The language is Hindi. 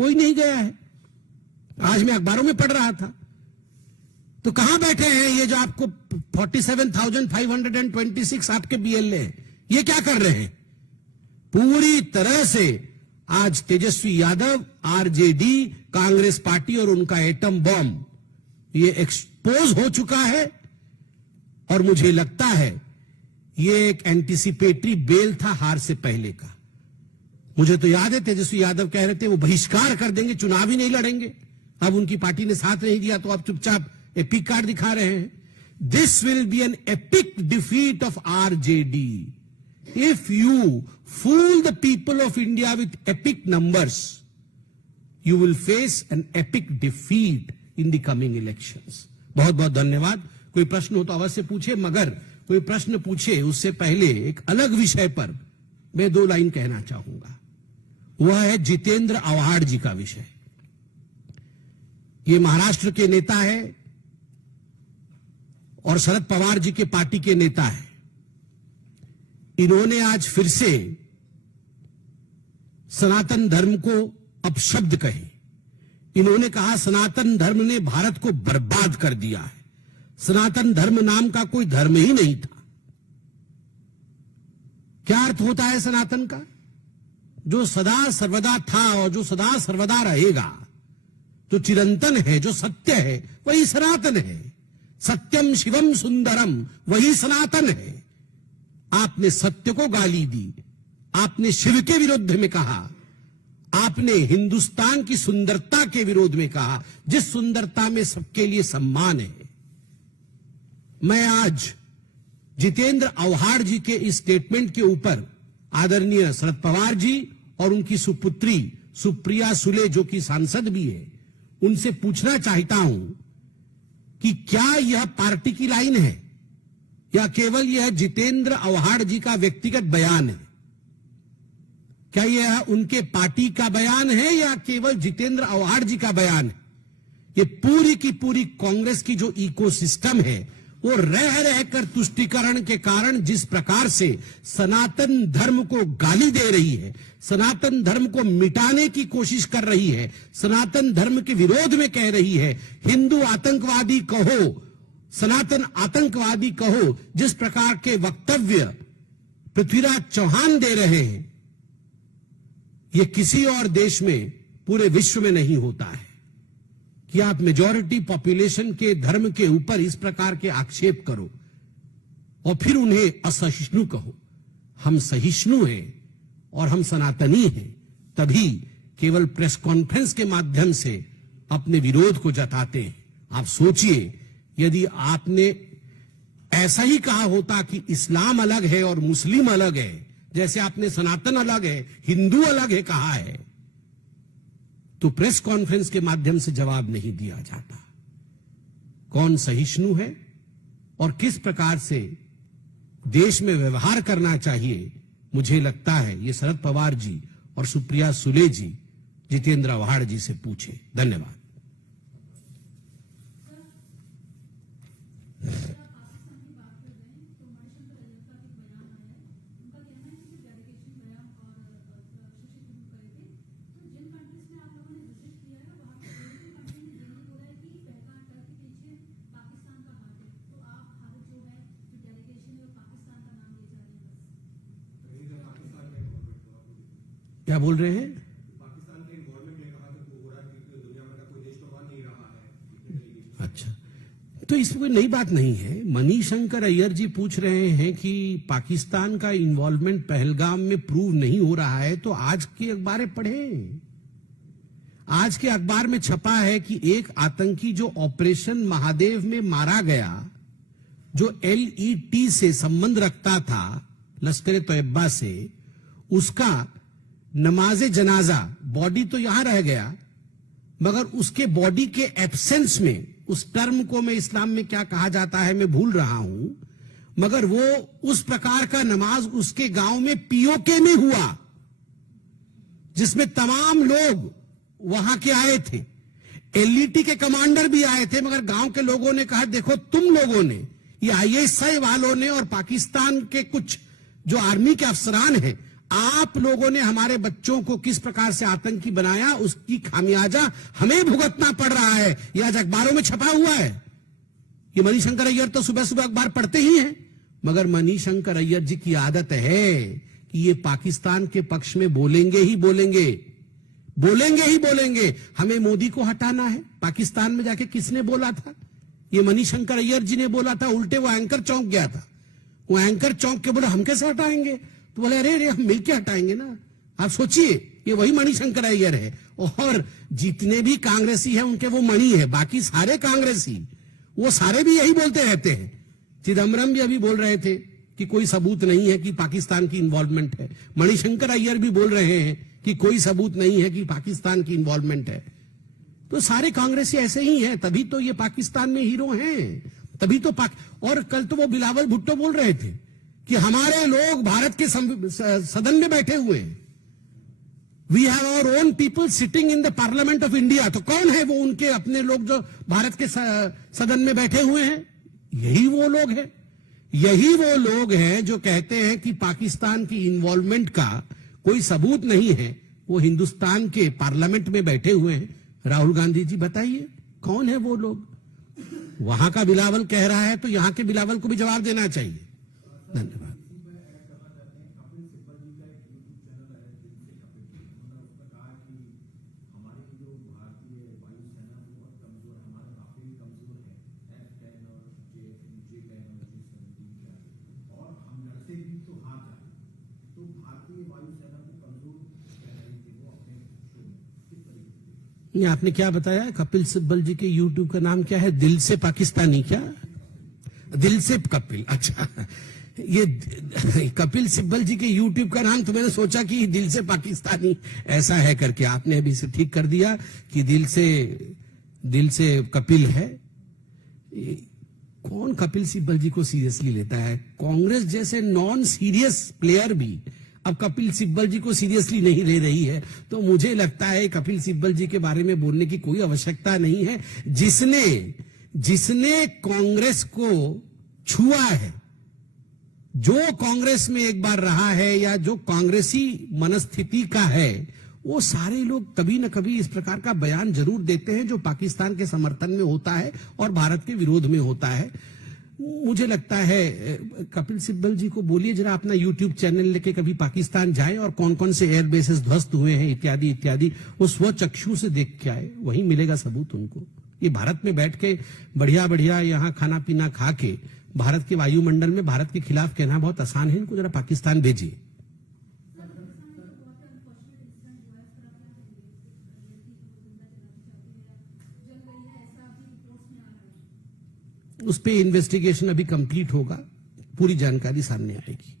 कोई नहीं गया है। आज मैं अखबारों में पढ़ रहा था। तो कहां बैठे हैं ये जो आपको 47,526 आपके बीएलए हैं, ये क्या कर रहे हैं? पूरी तरह से आज तेजस्वी यादव, आरजेडी, कांग्रेस पार्टी और उनका एटम बॉम्ब ये एक्सपोज हो चुका है। और मुझे लगता है ये एक एंटीसिपेटरी बेल था हार से पहले का। मुझे तो याद है तेजस्वी यादव कह रहे थे वो बहिष्कार कर देंगे, चुनाव ही नहीं लड़ेंगे। अब उनकी पार्टी ने साथ नहीं दिया तो अब चुपचाप एपिक कार्ड दिखा रहे हैं। This will be an epic defeat of RJD if you fool the people of India with epic numbers, you will face an epic defeat in the coming elections. बहुत बहुत धन्यवाद। कोई प्रश्न हो तो अवश्य पूछे, मगर कोई प्रश्न पूछे उससे पहले एक अलग विषय पर मैं 2 लाइन कहना चाहूंगा। वह है जितेंद्र आव्हाड जी का विषय। ये महाराष्ट्र के नेता है और शरद पवार जी के पार्टी के नेता है। इन्होंने आज फिर से सनातन धर्म को अपशब्द कहे। इन्होंने कहा सनातन धर्म ने भारत को बर्बाद कर दिया है। सनातन धर्म नाम का कोई धर्म ही नहीं था। क्या अर्थ होता है सनातन का? जो सदा सर्वदा था और जो सदा सर्वदा रहेगा, जो चिरंतन है, जो सत्य है, वही सनातन है। सत्यम शिवम सुंदरम, वही सनातन है। आपने सत्य को गाली दी, आपने शिव के विरुद्ध में कहा, आपने हिंदुस्तान की सुंदरता के विरोध में कहा, जिस सुंदरता में सबके लिए सम्मान है। मैं आज जितेंद्र आव्हाड जी के इस स्टेटमेंट के ऊपर आदरणीय शरद पवार जी और उनकी सुपुत्री सुप्रिया सुले, जो कि सांसद भी है, उनसे पूछना चाहता हूं कि क्या यह पार्टी की लाइन है या केवल यह जितेंद्र आव्हाड जी का व्यक्तिगत बयान है? क्या यह उनके पार्टी का बयान है या केवल जितेंद्र आव्हाड जी का बयान है? ये पूरी की पूरी कांग्रेस की जो इकोसिस्टम है वो रह रहकर तुष्टीकरण के कारण जिस प्रकार से सनातन धर्म को गाली दे रही है, सनातन धर्म को मिटाने की कोशिश कर रही है, सनातन धर्म के विरोध में कह रही है, हिंदू आतंकवादी कहो, सनातन आतंकवादी कहो, जिस प्रकार के वक्तव्य पृथ्वीराज चौहान दे रहे हैं, यह किसी और देश में, पूरे विश्व में नहीं होता है कि आप मेजॉरिटी पॉपुलेशन के धर्म के ऊपर इस प्रकार के आक्षेप करो और फिर उन्हें असहिष्णु कहो। हम सहिष्णु हैं और हम सनातनी हैं, तभी केवल प्रेस कॉन्फ्रेंस के माध्यम से अपने विरोध को जताते हैं। आप सोचिए, यदि आपने ऐसा ही कहा होता कि इस्लाम अलग है और मुस्लिम अलग है, जैसे आपने सनातन अलग है, हिंदू अलग है कहा है, तो प्रेस कॉन्फ्रेंस के माध्यम से जवाब नहीं दिया जाता। कौन सहिष्णु है और किस प्रकार से देश में व्यवहार करना चाहिए, मुझे लगता है ये शरद पवार जी और सुप्रिया सुले जी जितेंद्र आव्हाड जी से पूछे। धन्यवाद। क्या बोल रहे हैं? पाकिस्तान के गवर्नमेंट ने कहा कि हो रहा है कि दुनिया भर का कोई देश तो नहीं रहा है। अच्छा, तो इसमें कोई नई बात नहीं है। मणिशंकर अय्यर जी पूछ रहे हैं कि पाकिस्तान का इन्वॉल्वमेंट पहलगाम में प्रूव नहीं हो रहा है, तो आज के अखबारें पढ़ें। आज के अखबार में छपा है कि एक आतंकी जो ऑपरेशन महादेव में मारा गया, जो LET से संबंध रखता था, लश्कर तैयबा से, उसका नमाजे जनाजा, बॉडी तो यहां रह गया, मगर उसके बॉडी के एब्सेंस में, उस टर्म को मैं इस्लाम में क्या कहा जाता है मैं भूल रहा हूं, मगर वो उस प्रकार का नमाज उसके गांव में POK में हुआ, जिसमें तमाम लोग वहां के आए थे, LET के कमांडर भी आए थे, मगर गांव के लोगों ने कहा देखो तुम लोगों ने, ये ISI वालों ने और पाकिस्तान के कुछ जो आर्मी के अफसरान हैं, आप लोगों ने हमारे बच्चों को किस प्रकार से आतंकी बनाया, उसकी खामियाजा हमें भुगतना पड़ रहा है। यह आज अखबारों में छपा हुआ है। ये मणिशंकर अय्यर तो सुबह सुबह अखबार पढ़ते ही हैं, मगर मणिशंकर अय्यर जी की आदत है कि ये पाकिस्तान के पक्ष में बोलेंगे ही बोलेंगे, बोलेंगे ही बोलेंगे। हमें मोदी को हटाना है। पाकिस्तान में जाके किसने बोला था? ये मणिशंकर अय्यर जी ने बोला था। उल्टे वो एंकर चौंक गया था। वो एंकर चौंक के बोले हम कैसे हटाएंगे? तो बोले अरे हम मिलके हटाएंगे ना। आप सोचिए, ये वही मणिशंकर अय्यर है। और जितने भी कांग्रेसी हैं उनके वो मणि है। बाकी सारे कांग्रेसी वो सारे भी यही बोलते रहते हैं। चिदम्बरम भी अभी बोल रहे थे कि कोई सबूत नहीं है कि पाकिस्तान की इन्वॉल्वमेंट है। मणिशंकर अय्यर भी बोल रहे हैं कि कोई सबूत नहीं है कि पाकिस्तान की इन्वॉल्वमेंट है। तो सारे कांग्रेसी ऐसे ही हैं, तभी तो ये पाकिस्तान में हीरो हैं। तभी तो और कल तो वो बिलावल भुट्टो बोल रहे थे कि हमारे लोग भारत के सदन में बैठे हुए हैं। We have our own people sitting in the parliament of India. तो कौन है वो उनके अपने लोग जो भारत के सदन में बैठे हुए हैं? यही वो लोग हैं। यही वो लोग हैं जो कहते हैं कि पाकिस्तान की इन्वॉल्वमेंट का कोई सबूत नहीं है। वो हिंदुस्तान के पार्लियामेंट में बैठे हुए हैं। राहुल गांधी जी बताइए कौन है वो लोग? वहां का बिलावल कह रहा है तो यहां के बिलावल को भी जवाब देना चाहिए। धन्यवाद। ये आपने क्या बताया? कपिल सिब्बल जी के यूट्यूब का नाम क्या है? दिल से पाकिस्तानी। क्या दिल से कपिल? अच्छा, ये कपिल सिब्बल जी के यूट्यूब का नाम, तो मैंने सोचा कि दिल से पाकिस्तानी ऐसा है करके। आपने अभी से ठीक कर दिया कि दिल से कपिल है। कौन कपिल सिब्बल जी को सीरियसली लेता है? कांग्रेस जैसे नॉन सीरियस प्लेयर भी अब कपिल सिब्बल जी को सीरियसली नहीं ले रही है। तो मुझे लगता है कपिल सिब्बल जी के बारे में बोलने की कोई आवश्यकता नहीं है। जिसने कांग्रेस को छुआ है, जो कांग्रेस में एक बार रहा है या जो कांग्रेसी मनस्थिति का है, वो सारे लोग कभी न कभी इस प्रकार का बयान जरूर देते हैं जो पाकिस्तान के समर्थन में होता है और भारत के विरोध में होता है। मुझे लगता है कपिल सिब्बल जी को बोलिए जरा अपना यूट्यूब चैनल लेके कभी पाकिस्तान जाए और कौन कौन से एयर बेसेस ध्वस्त हुए हैं इत्यादि इत्यादि, वो स्वचक्षु से देख के आए। वहीं मिलेगा सबूत उनको। ये भारत में बैठ के बढ़िया बढ़िया यहाँ खाना पीना खा के भारत के वायुमंडल में भारत के खिलाफ कहना बहुत आसान है। इनको जरा पाकिस्तान भेजिए। उस पे इन्वेस्टिगेशन अभी कंप्लीट होगा, पूरी जानकारी सामने आएगी।